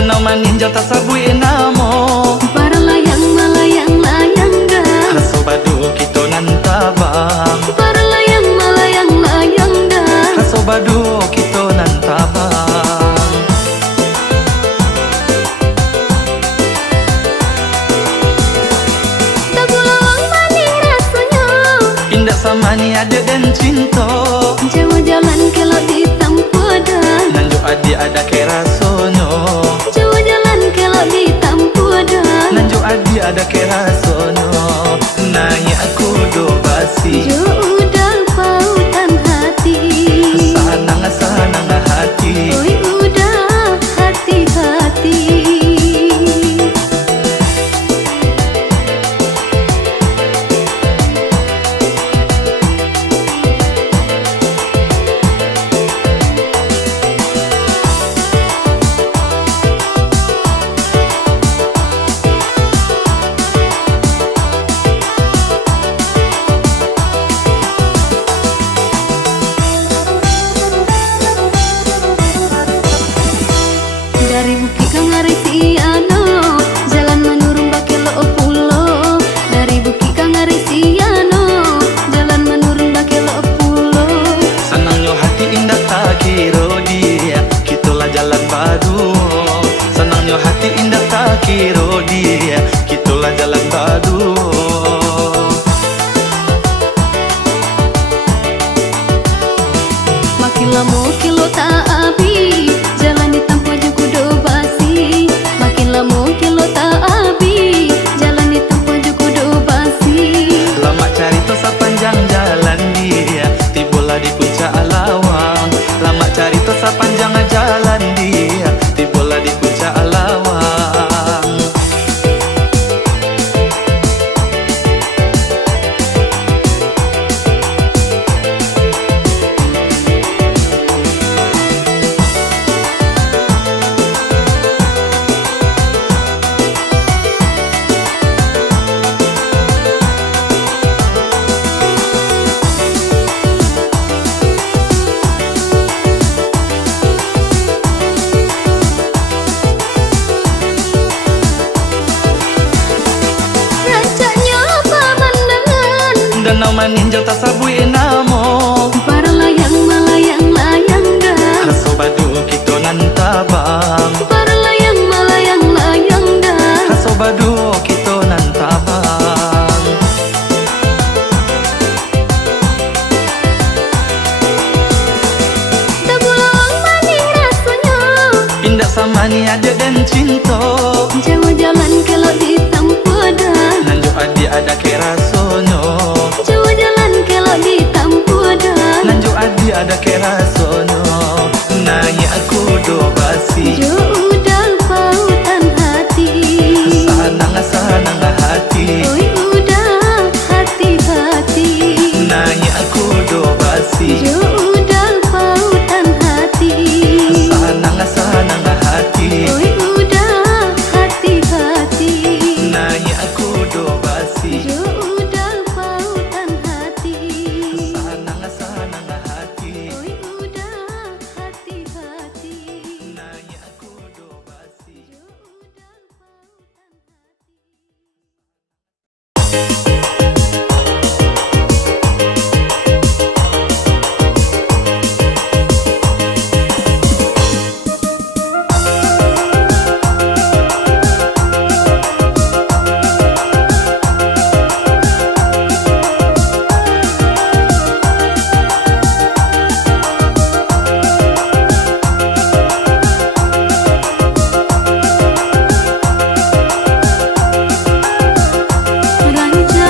Danau maninjau tak sabui namo para layang malayang layang dah Hasobadu kita nantabang para layang malayang layang dah Hasobadu kita nantabang Tagulawang maning rasanya Indah sama ni ada dan cinta Jawa jalan kelak ditampu dah Nanjo adi ada kerasono Jawa jalan kelak ditampu dah Nanjo adi ada kerasono Nanya aku do basi Jo udah pautan hati Sanang hati Oi udah hati-hati Dari Bukit Kangarisiano jalan menurun Bakelo Pulo Dari Bukit Kangarisiano jalan menurun Bakelo Pulo Senangnya hati indah tak kira dia Kitulah jalan baru Senangnya hati indah tak kira dia Kitulah jalan baru Makin lama kilo tak abi jalan ditampu aja kudu basi Makin lama kilo tak abi jalan ditampu aja kudu basi Lama cari tu sepanjang jalan dia Tibalah di puncak Alawang Lama cari tu sepanjang jalan dia Tibalah di puncak Alawang Rancaknya pemandangan Danau maninjau tak sabui namo para layang malayang layang dah Hasobadu kita nantabang para layang malayang layang dah Hasobadu kita nantabang Tagulawang maning rasanya Indah sama ni ada dan cinta Jawa jalan kelak ditampu dah Nanjo adi ada kerasono Jawa jalan kelak ditampu dah Nanjo adi ada kerasono Nanya aku do basi Jo udah pautan hati Sanang hati Oi udah hati-hati Nanya aku do basi Jo udah pautan hati Sanang hati Oi udah hati-hati Nanya aku do basi Jo udah pautan hati Sanang hati Oi udah hati-hati Nanya aku do basi Jo udah pautan Rancak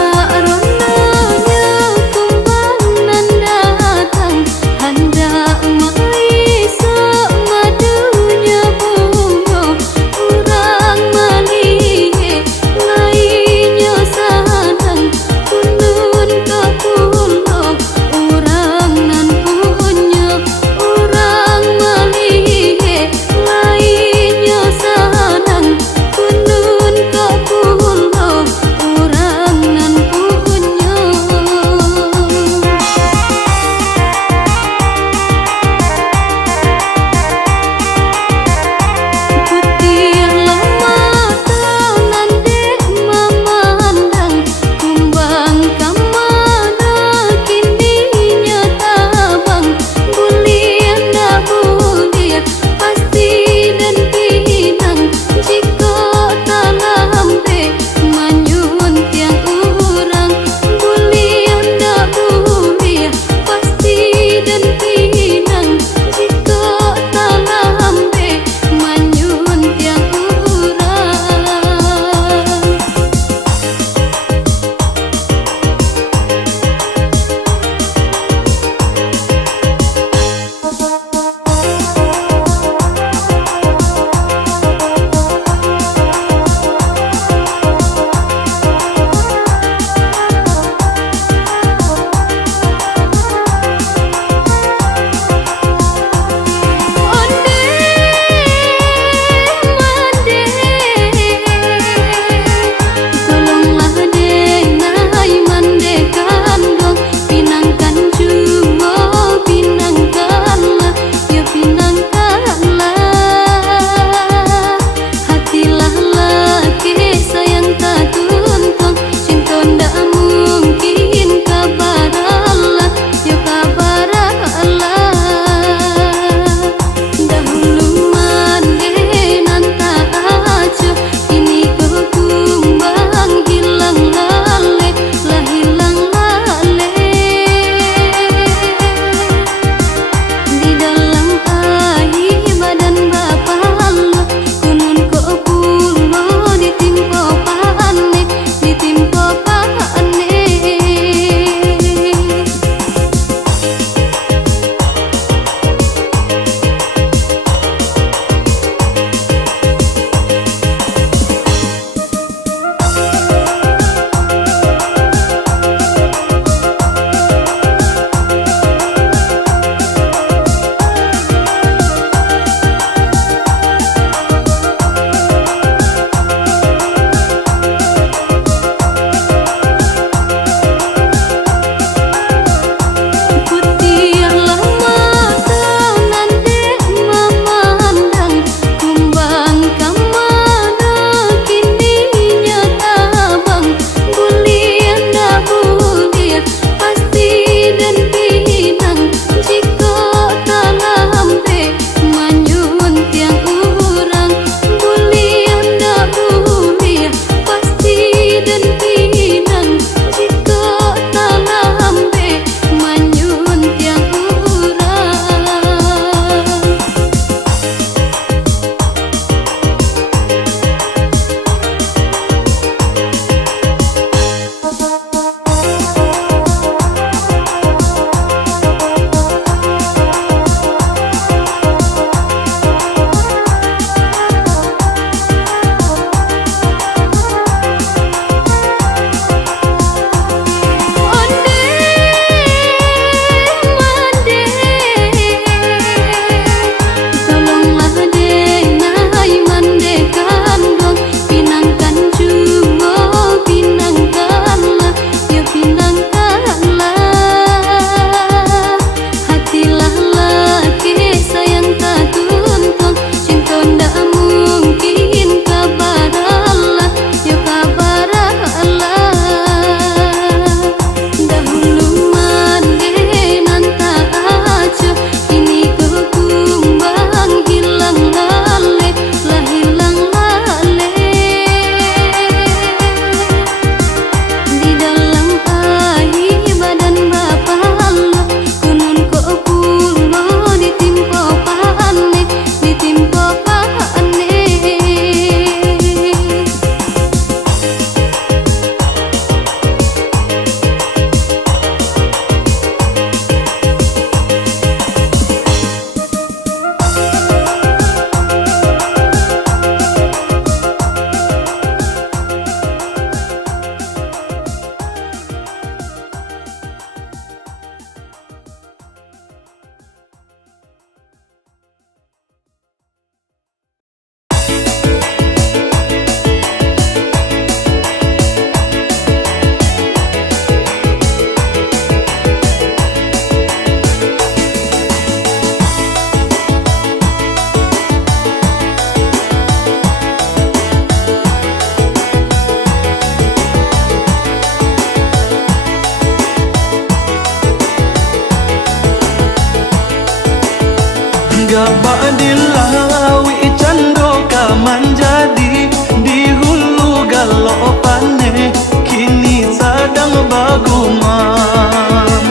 dilawi cando ka manjadi di hulu galopane kini sedang bagumam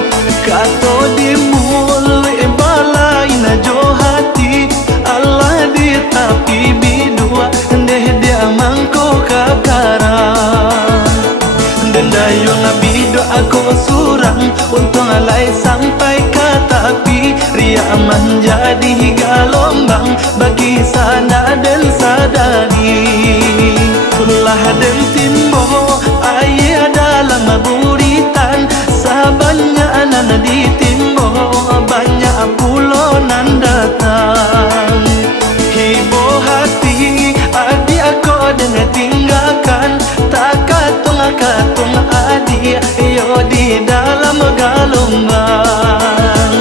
kato di muli balai na johati Allah di tapi bidua deh dia mangko kakaran dendayo ngabido aku surang untung alai sampai ke tapi ria menjadi galombang bagi sana dan sadari ulah dan timbo ayah dalam buritan sabanyak anak di timbo banyak pulau nan datang hibo hati adik aku dengan tinggalkan tak katung adik yo di dalam galombang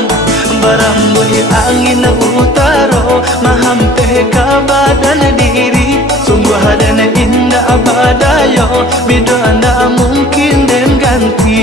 barambui angin utaro mahampe ke badan diri sungguh dan indah badayo bido anda mungkin dan ganti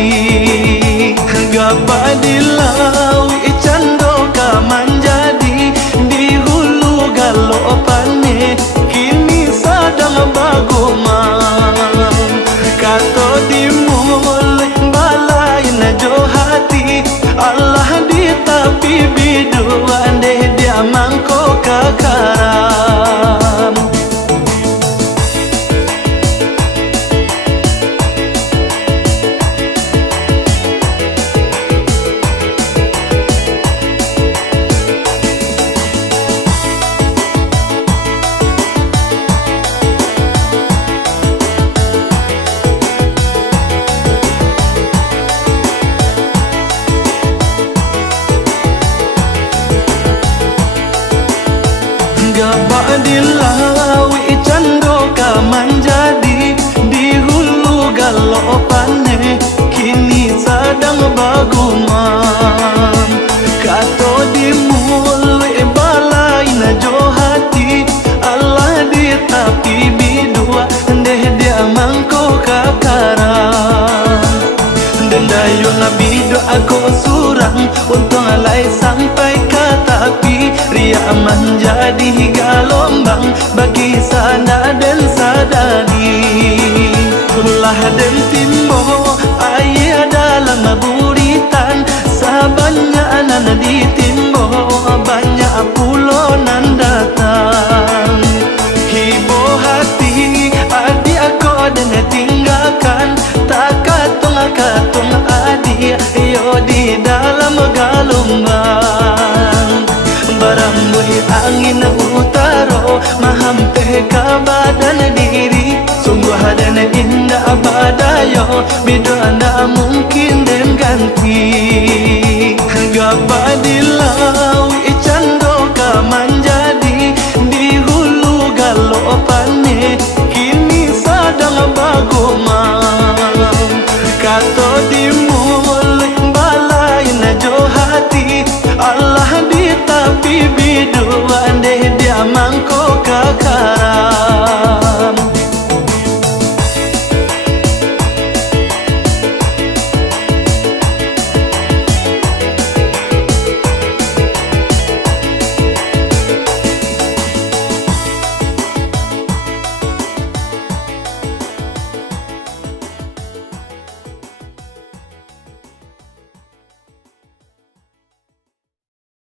gapa dilawi cando ka manjadi di hulu galopane kini sedang bagumam kato di mulai balai na johati Allah di tapi biduan deh dia mangko kakaram gapa dilawi cando ka manjadi di hulu galopane kini sedang bagumam